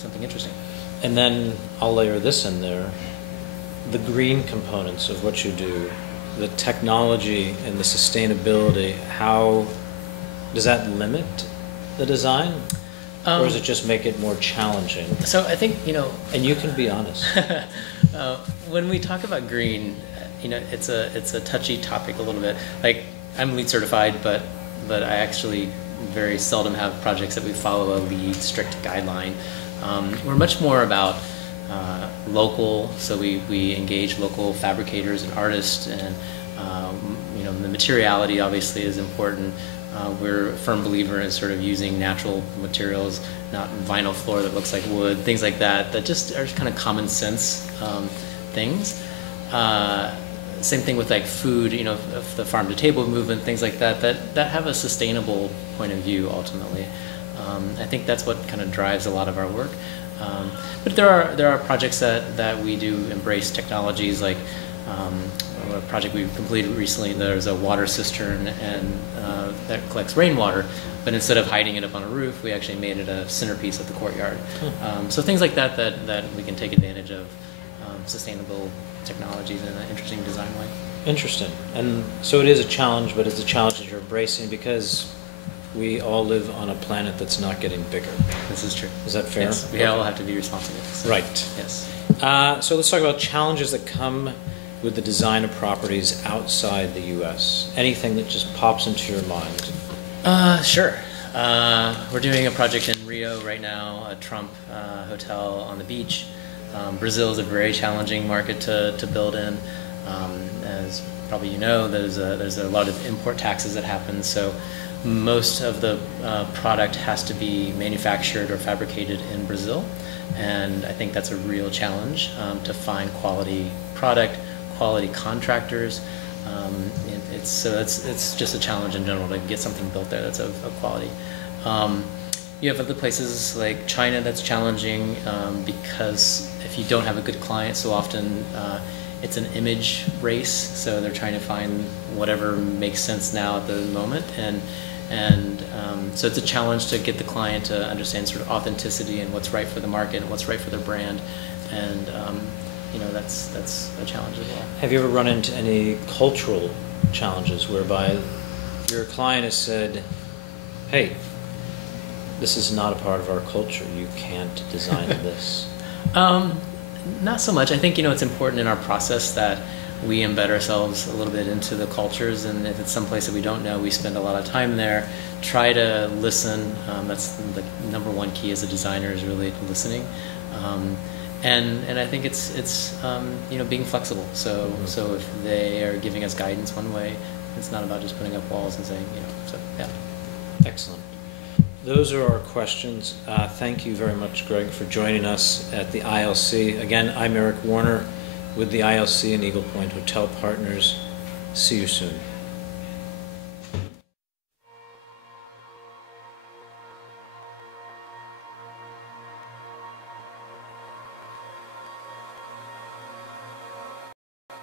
something interesting. And then I'll layer this in there, the green components of what you do, the technology and the sustainability, how does that limit the design? Or does it just make it more challenging? So I think, And you can be honest. when we talk about green, it's a touchy topic a little bit. Like, I'm LEED certified, but I actually very seldom have projects that we follow a LEED strict guideline. We're much more about local, so we engage local fabricators and artists, and the materiality obviously is important. We're a firm believer in sort of using natural materials, not vinyl floor that looks like wood, things like that just are kind of common sense things. Same thing with like food, the farm to table movement, things like that have a sustainable point of view ultimately. I think that's what kind of drives a lot of our work. But there are projects that we do embrace technologies like a project we completed recently. There's a water cistern and that collects rainwater, but instead of hiding it up on a roof, we actually made it a centerpiece of the courtyard. So things like that we can take advantage of sustainable technologies in an interesting design way. Interesting. And so it is a challenge, but it's a challenge that you're embracing because we all live on a planet that's not getting bigger. This is true. Is that fair? Yes, we all have to be responsible. So. Right. Yes. So let's talk about challenges that come with the design of properties outside the U.S. Anything that just pops into your mind? Sure. We're doing a project in Rio right now, a Trump hotel on the beach. Brazil is a very challenging market to build in. As probably there's a lot of import taxes that happen, so most of the product has to be manufactured or fabricated in Brazil, and I think that's a real challenge to find quality product, quality contractors. It's just a challenge in general to get something built there that's of quality. You have other places like China that's challenging because if you don't have a good client, so often it's an image race, so they're trying to find whatever makes sense now at the moment, and so it's a challenge to get the client to understand sort of authenticity and what's right for the market and what's right for their brand, and that's a challenge as well. Have you ever run into any cultural challenges whereby your client has said, hey, this is not a part of our culture, you can't design this? Not so much. I think it's important in our process that we embed ourselves a little bit into the cultures, and if it's someplace that we don't know, we spend a lot of time there. Try to listen. That's the number one key as a designer, is really listening. And I think it's being flexible. So if they are giving us guidance one way, it's not about just putting up walls and saying So yeah. Excellent. Those are our questions. Thank you very much, Greg, for joining us at the ILC. Again, I'm Eric Warner with the ILC and Eagle Point Hotel Partners. See you soon.